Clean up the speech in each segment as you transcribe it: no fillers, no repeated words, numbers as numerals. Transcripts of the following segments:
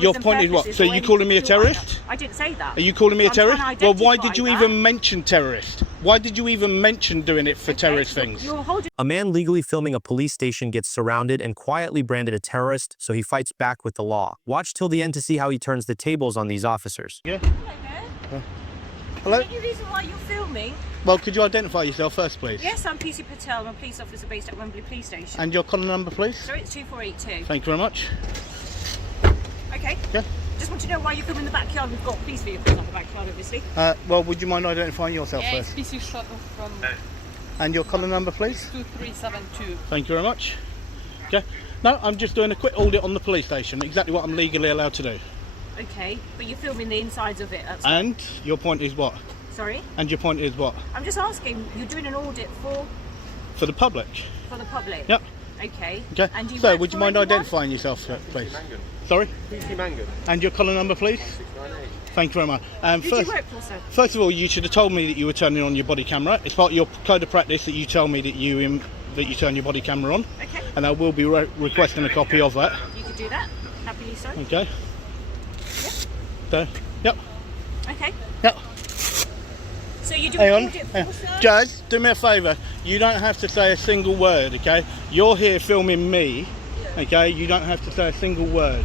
Your point is what? So you calling me a terrorist? I didn't say that. Are you calling me a terrorist? Well, why did you that. even mention terrorist? Why did you even mention doing it for terrorist things? You're holding... A man legally filming a police station gets surrounded and quietly branded a terrorist, so he fights back with the law. Watch till the end to see how he turns the tables on these officers. Yeah. Hello? Is there any reason why you're filming? Well, could you identify yourself first, please? Yes, I'm PC Patel. I'm a police officer based at Wembley Police Station. And your collar number, please? Sorry, it's 2482. Thank you very much. Okay. Yeah. Just want to know why you're filming in the backyard. We've got police vehicles on the backyard, obviously. Well, would you mind identifying yourself first? PC shuttle from And your collar number, please? 2372. Thank you very much. Okay. No, I'm just doing a quick audit on the police station. Exactly what I'm legally allowed to do. Okay, but you're filming the insides of it. And your point is what? Sorry? And your point is what? I'm just asking, you're doing an audit for? For the public. For the public? Yep. Okay. Okay. And you so, would you mind anyone? identifying yourself, please? Sorry? PC Mangan. And your collar number, please? 698. Thank you very much. Who do you work for, sir? First of all, you should have told me that you were turning on your body camera. It's part of your code of practice that you tell me that you turn your body camera on. Okay. And I will be requesting a copy of that. You could do that. Happily so. Okay. Yeah. So, yep. Okay. Yep. So you do Hang an on. audit for, sir? Jazz, do me a favour. You don't have to say a single word, okay? You're here filming me, okay? You don't have to say a single word.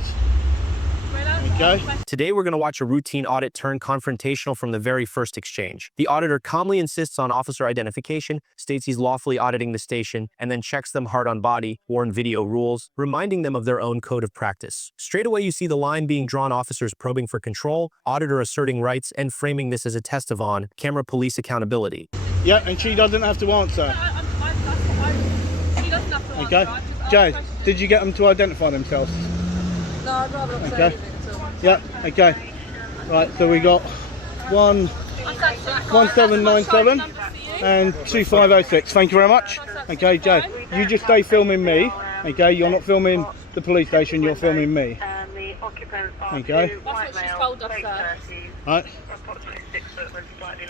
Okay. Today, we're going to watch a routine audit turn confrontational from the very first exchange. The auditor calmly insists on officer identification, states he's lawfully auditing the station, and then checks them hard on body, worn video rules, reminding them of their own code of practice. Straight away, you see the line being drawn, officers probing for control, auditor asserting rights, and framing this as a test of on-camera police accountability. Yeah, and she doesn't have to answer. She doesn't have to answer. Okay. Jazz, did you get them to identify themselves? No, I'd rather not say Okay. anything. Yeah, okay. Right, so we got 1797 and 2506. Thank you very much. Okay, Jay, you just stay filming me. Okay, you're not filming the police station, you're filming me. Okay. That's what she's told us, sir. Right.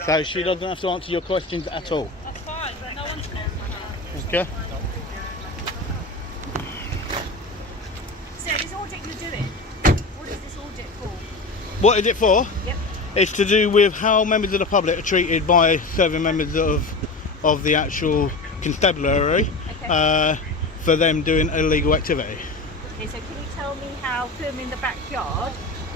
So she doesn't have to answer your questions at all. That's fine. No one's going to. Okay. So this audit you're doing, what is this audit for? What is it for? Yep. It's to do with how members of the public are treated by serving members of the actual constabulary for them doing illegal activity. Okay, so can you tell me how filming the backyard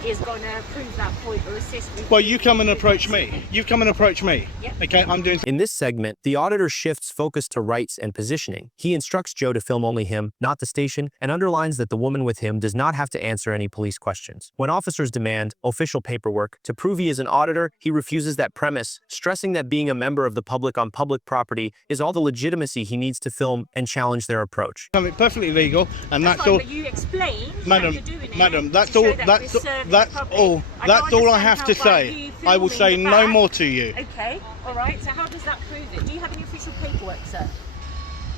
is going to prove that point or assist me? Well, you come and approach me. You've come and approached me. Yep. Okay, I'm doing... In this segment, the auditor shifts focus to rights and positioning. He instructs Joe to film only him, not the station, and underlines that the woman with him does not have to answer any police questions. When officers demand official paperwork to prove he is an auditor, he refuses that premise, stressing that being a member of the public on public property is all the legitimacy he needs to film and challenge their approach. Something perfectly legal, and that's fine, all... But you explain Madam, how you're doing it madam, that's to all. show that That's we're serving that's the public. all. I That's don't all I understand have to how by say. you I will filming say the no back- more to you. Okay, all right. So how does that prove it? Do you have any official paperwork, sir,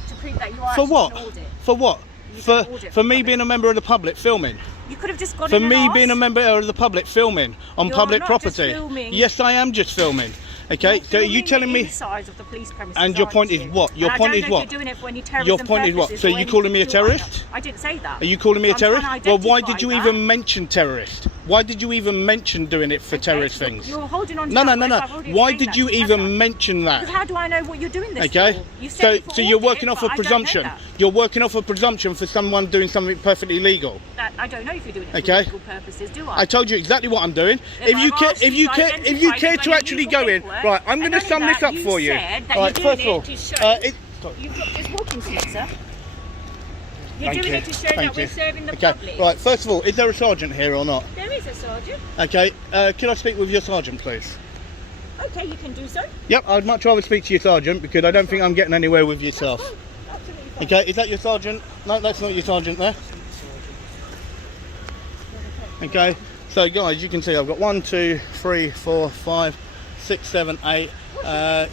to prove that you are For actually what? an audit? For what? You For don't audit for me public. being a member of the public filming. You could have just gone For in and me asked. being a member of the public filming on You're public not just property. filming. Yes, I am just filming. Okay, You're so are you filming telling the me? inside of the police premises, And your aren't point is you? what? Your And point I is don't know what? if you're doing it for any terrorism Your point is what? purposes So or you calling me a anything, do I know? terrorist? I didn't say that. Are you calling me a I'm trying to terrorist? Well, why did identify you that. even mention terrorist? Why did you even mention doing it for Okay, terrorist so things? You're holding on to No, no, that no, word. no. I've already Why explained did that you to you, even haven't I? mention that? Because how do I know what you're doing this Okay, for? You said it for so you're audit, working off a but I don't know presumption. that. You're working off a presumption for someone doing something perfectly legal. That I don't know if you're doing it for Okay. legal purposes, do I? I told you exactly what I'm doing. If If you I've care, asked if you you to care, if you identify care it to when actually you go in, paperwork, right? I'm and going to only sum this that, up you for you. said that Right, you're first of doing all, it to show sorry. you've got this walking stick, sir. You're Thank doing you. it to show Thank that you. we're serving the Okay, public. right. First of all, is there a sergeant here or not? There is a sergeant. Okay, can I speak with your sergeant, please? Okay, you can do so. Yep, I'd much rather speak to your sergeant because I don't think I'm getting anywhere with yourself. Absolutely fine. Okay, is that your sergeant? No, that's not your sergeant there. Okay, so guys, you can see I've got 1, 2, 3, 4, 5, 6, 7, 8.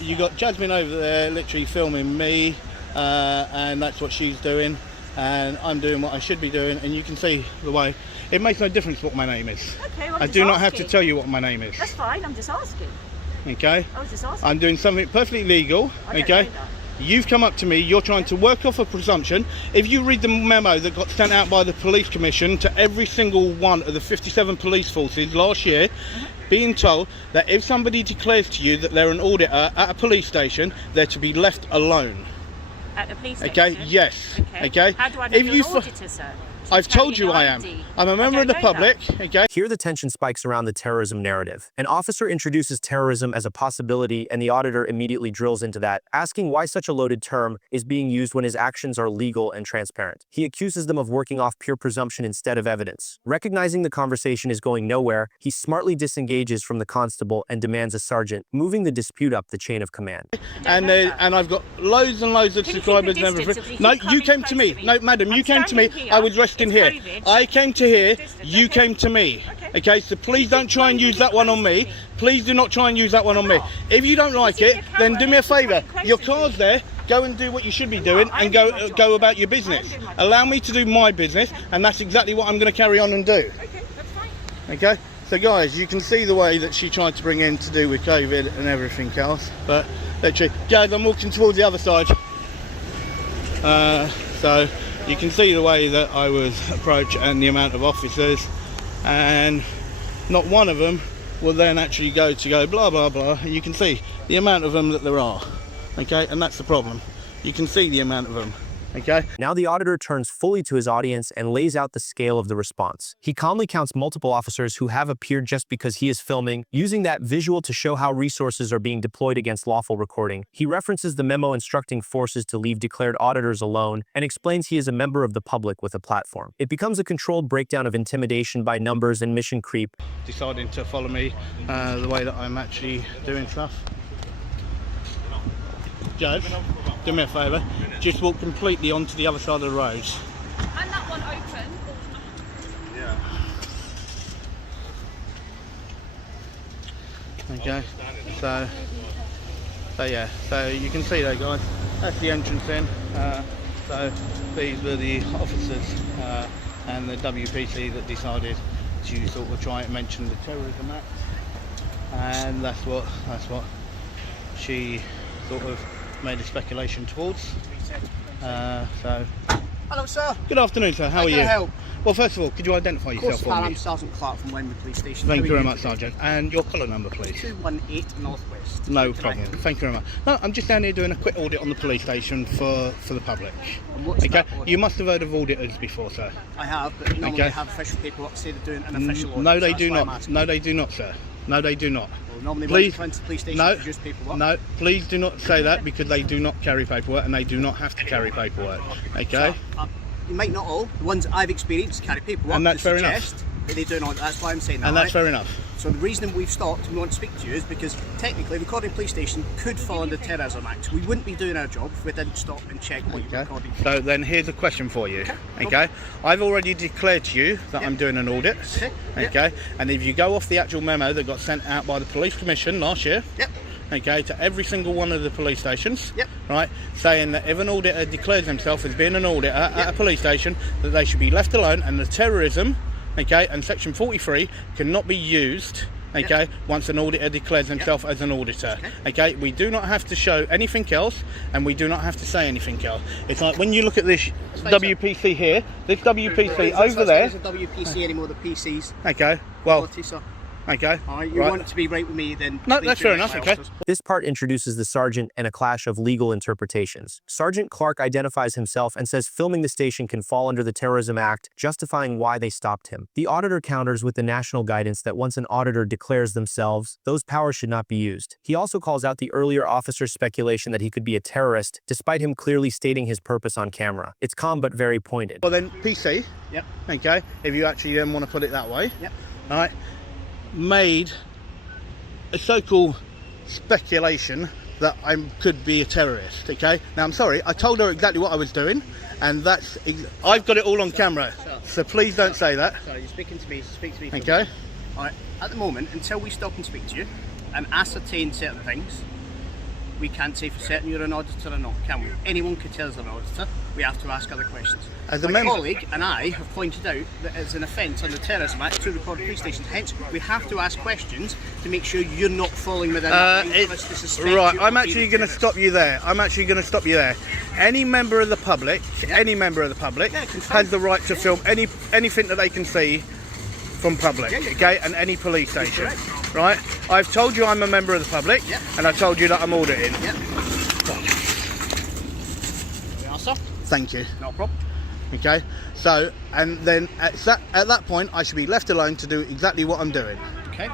You got Jasmine over there literally filming me, and that's what she's doing, and I'm doing what I should be doing, and you can see the way. It makes no difference what my name is. Okay, well, I do not have to tell you what my name is. That's fine, I'm just asking. Okay? I was just asking. I'm doing something perfectly legal. I don't Okay? know that. You've come up to me, you're trying to work off a presumption. If you read the memo that got sent out by the police commission to every single one of the 57 police forces last year, being told that if somebody declares to you that they're an auditor at a police station, they're to be left alone. At the police Okay, station? yes. Okay. How do I know If you're you an auditor, sir? I've told you I am. ID. I'm a member of the don't know public, okay? Here the tension spikes around the terrorism narrative. An officer introduces terrorism as a possibility, and the auditor immediately drills into that, asking why such a loaded term is being used when his actions are legal and transparent. He accuses them of working off pure presumption instead of evidence. Recognizing the conversation is going nowhere, he smartly disengages from the constable and demands a sergeant, moving the dispute up the chain of command. And I've got loads and loads of Can you keep subscribers a and distance everything. if No, you keep you coming came to close me. to me? No, madam, you I'm came to me. standing here. I was resting It's here. COVID. I came to here. Distance, You okay. came to me. Okay. Okay, so please don't try and use that one on me. Please do not try and use that one on me. not. If you don't like see it, your then camera, do me a it's coming favour. closer Your to car's you. there. Go and do what you should be doing I'm and doing my job, go sir. about your I'm business. doing my job. Allow me to do my business, and that's exactly what I'm going to carry on and do. Okay, that's fine. Okay, so guys, you can see the way that she tried to bring in to do with COVID and everything else, but literally, guys, I'm walking towards the other side. So you can see the way that I was approached and the amount of officers, and not one of them will then actually go blah blah blah. You can see the amount of them that there are. Okay, and that's the problem. You can see the amount of them. Okay. Now the auditor turns fully to his audience and lays out the scale of the response. He calmly counts multiple officers who have appeared just because he is filming, using that visual to show how resources are being deployed against lawful recording. He references the memo instructing forces to leave declared auditors alone and explains he is a member of the public with a platform. It becomes a controlled breakdown of intimidation by numbers and mission creep. Deciding to follow me the way that I'm actually doing stuff. Judge, do me a favour, just walk completely onto the other side of the road. And that one open. Okay, so yeah, so you can see there, guys, that's the entrance in. So these were the officers and the WPC that decided to sort of try and mention the Terrorism Act, and that's what she sort of made a speculation towards. So Hello, sir. good afternoon, sir. How are can you? I help? Well, first of all, could you identify Of yourself course, for I'm me? Sergeant Clark from Wenwood Police Station. Thank you How are very much, Sergeant. And your colour number, please. 218 Northwest. No How can I problem. help? Thank you very much. No, I'm just down here doing a quick audit on the police station for the public. And what's Okay. that order? You must have heard of auditors before, sir. I have, but normally Okay. they have official paperwork to say they're doing an official order. No, so they that's do why I'm not. asking. No, they do not, sir. No, they do not. Well, normally when Please. you come into the police station, No. you produce paperwork. No, please do not say that, because they do not carry paperwork and they do not have to carry paperwork. Okay. So, you might not all. The ones that I've experienced carry paperwork. And that's to fair enough. suggest that they do not. That's why I'm saying that. And that's right? fair enough. So the reason we've stopped and we want to speak to you is because technically recording police station could fall under the Terrorism Act. We wouldn't be doing our job if we didn't stop and check what you're Okay. recording. So then here's a question for you. Okay. Okay. I've already declared to you that I'm doing an audit. Okay. Yep. Okay. And if you go off the actual memo that got sent out by the police commission last year, Yep. okay, to every single one of the police stations, Yep. right, saying that if an auditor declares himself as being an auditor at Yep. a police station, that they should be left alone, and the terrorism, okay, and section 43 cannot be used, okay, once an auditor declares himself as an auditor. Okay, we do not have to show anything else, and we do not have to say anything else. It's like when you look at this fine, sir. WPC here, this WPC There's no over such there, thing as a WPC anymore, the PCs. okay, well, Quality, sir. okay, Alright, you right. want to be right with me, then No, please that's do fair it, enough, my okay. officers. This part introduces the sergeant and a clash of legal interpretations. Sergeant Clark identifies himself and says filming the station can fall under the Terrorism Act, justifying why they stopped him. The auditor counters with the national guidance that once an auditor declares themselves, those powers should not be used. He also calls out the earlier officer's speculation that he could be a terrorist, despite him clearly stating his purpose on camera. It's calm but very pointed. Well then, PC, Yep. okay, if you actually then want to put it that way, Yep. right, made a so-called speculation that I could be a terrorist, okay? Now, I'm sorry, I told her exactly what I was doing, and I've got it all on camera, so please don't say that, Sorry, you're speaking to me. Speak to me. for a okay? minute. Alright, at the moment, until we stop and speak to you and ascertain certain things, we can't say for certain you're an auditor or not, can we? Anyone could tell us they're an auditor. We have to ask other questions. As a My member- colleague and I have pointed out that it's an offence under the Terrorism Act to record police stations. Hence, we have to ask questions to make sure you're not falling within that line for us to suspect Right, you I'm of actually being going to terrorist. stop you there. Any member of the public, Yeah, can film. has the right to film anything that they can see from public, Yeah, yeah. okay, and any police station, correct. right? I've told you I'm a member of the public, Yeah. and I told you that I'm auditing. Yeah. There we are, sir. Thank you. No problem. Okay, so and then at that point I should be left alone to do exactly what I'm doing. Okay.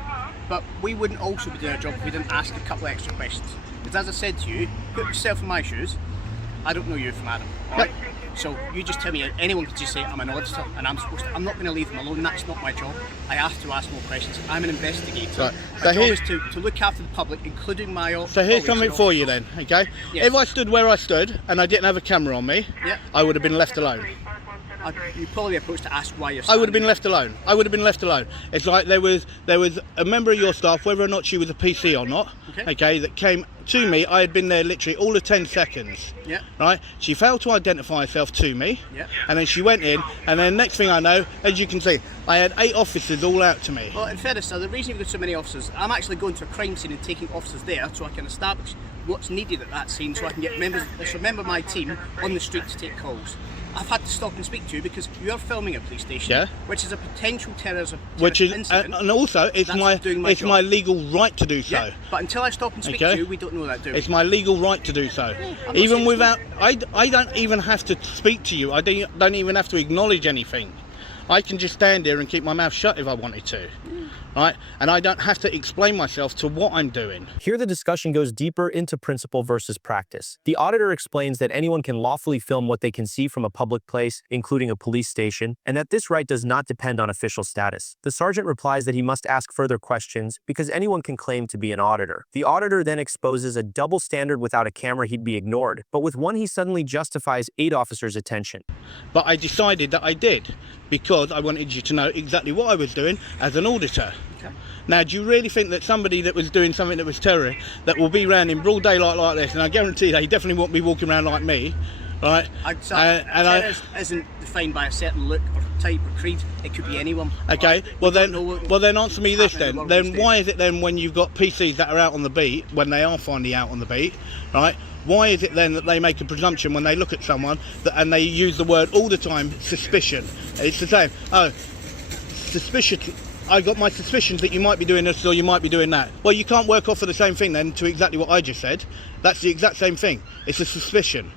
But we wouldn't also be doing our job if we didn't ask a couple of extra questions. Because as I said to you, put yourself in my shoes. I don't know you from Adam. Alright? So you just tell me, anyone could just say I'm an auditor and I'm not going to leave them alone. That's not my job. I have to ask more questions. I'm an investigator. Right. My So job here- is to look after the public, including my So here's something for you then, okay? Yes. If I stood where I stood and I didn't have a camera on me, Yeah. I would have been left alone. You probably approached to ask why you're I would have standing been left alone. It's like there was a member of your staff, whether or not she was a PC or not, Okay. that came to me. I had been there literally all of 10 seconds. Yeah. Right? She failed to identify herself to me. Yeah. And then she went in, and then next thing I know, as you can see, I had 8 officers all out to me. Well, in fairness, sir, the reason we've got so many officers, I'm actually going to a crime scene and taking officers there so I can establish what's needed at that scene so I can get a member of my team on the street to take calls. I've had to stop and speak to you because you're filming a police station, Yeah. which is a potential terrorism Which is, incident. and also, it's That's doing my job. my legal right to do so. Yeah, but until I stop and speak Okay. to you, we don't know that, do we? It's my legal right to do so. I'm not Even saying- without, I don't even have to speak to you. I don't even have to acknowledge anything. I can just stand here and keep my mouth shut if I wanted to. Right? And I don't have to explain myself to what I'm doing. Here the discussion goes deeper into principle versus practice. The auditor explains that anyone can lawfully film what they can see from a public place, including a police station, and that this right does not depend on official status. The sergeant replies that he must ask further questions because anyone can claim to be an auditor. The auditor then exposes a double standard. Without a camera he'd be ignored, but with one he suddenly justifies 8 officers' attention. But I decided that I did because I wanted you to know exactly what I was doing as an auditor. Okay. Now, do you really think that somebody that was doing something that was terror, that will be around in broad daylight like this, and I guarantee they definitely won't be walking around like me, right? Terrorist isn't defined by a certain look or type or creed. It could be anyone. Okay, We well don't know what- then answer me this happening in then. the world Then these why days. is it then when you've got PCs that are out on the beat, when they are finally out on the beat, right? Why is it then that they make a presumption when they look at someone and they use the word all the time, suspicion? It's the same. Oh, suspicion. I got my suspicions that you might be doing this or you might be doing that. Well, you can't work off of the same thing then to exactly what I just said. That's the exact same thing. It's a suspicion.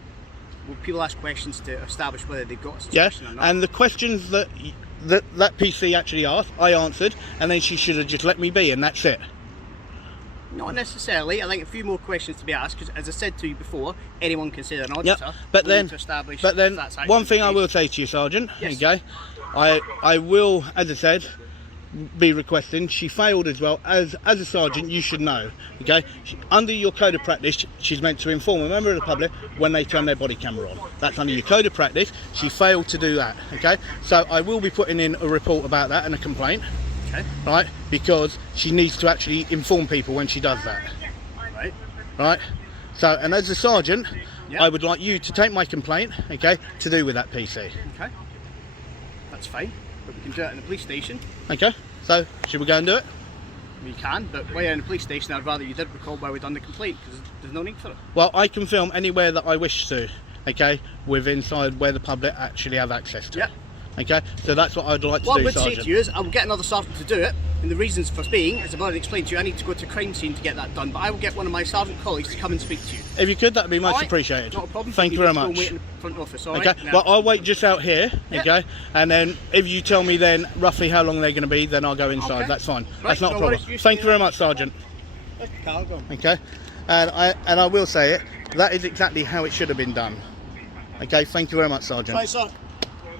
Well, people ask questions to establish whether they've got a Yeah, suspicion or not. and the questions that PC actually asked, I answered, and then she should have just let me be, and that's it. Not necessarily. I think a few more questions to be asked because, as I said to you before, anyone can say they're an Yep. auditor. But We then, need to establish but if then, that's actually one thing the I case. will say to you, Sergeant. Yes. Okay, I will, as I said, be requesting. She failed as well. As a sergeant, you should know. Okay, under your code of practice, she's meant to inform a member of the public when they turn their body camera on. That's under your code of practice. She failed to do that. Okay, so I will be putting in a report about that and a complaint. Okay. Right, because she needs to actually inform people when she does that. Right. Right, so and as a sergeant, Yep. I would like you to take my complaint, okay, to do with that PC. Okay. That's fine. But we can do it in the police station. Okay, so should we go and do it? We can, but while you're in the police station, I'd rather you did recall why we've done the complaint because there's no need for it. Well, I can film anywhere that I wish to, okay, with inside where the public actually have access to. Yep. Okay, so that's what I'd like to What I do, would say Sergeant. to you is I will get another sergeant to do it, and the reasons for being, as I've already explained to you, I need to go to a crime scene to get that done, but I will get one of my sergeant colleagues to come and speak to you. If you could, that'd be much Alright? appreciated. Not a problem. Thank you very need to go and much. wait in the front office, all Okay, right? Now- well, I'll wait just out here, Yeah. okay, and then if you tell me then roughly how long they're going to be, then I'll go inside. Okay. That's fine. Right, That's not a no problem. worries. You Thank stay you very there. much, Sergeant. Carl, go on. Okay, and I will say it. That is exactly how it should have been done. Okay, thank you very much, Sergeant. Right, sir.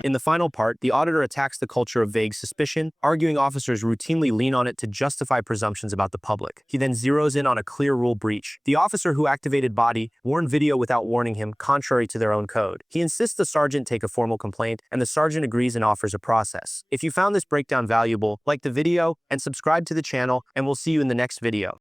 In the final part, the auditor attacks the culture of vague suspicion, arguing officers routinely lean on it to justify presumptions about the public. He then zeroes in on a clear rule breach. The officer who activated body warned video without warning him, contrary to their own code. He insists the sergeant take a formal complaint, and the sergeant agrees and offers a process. If you found this breakdown valuable, like the video and subscribe to the channel, and we'll see you in the next video.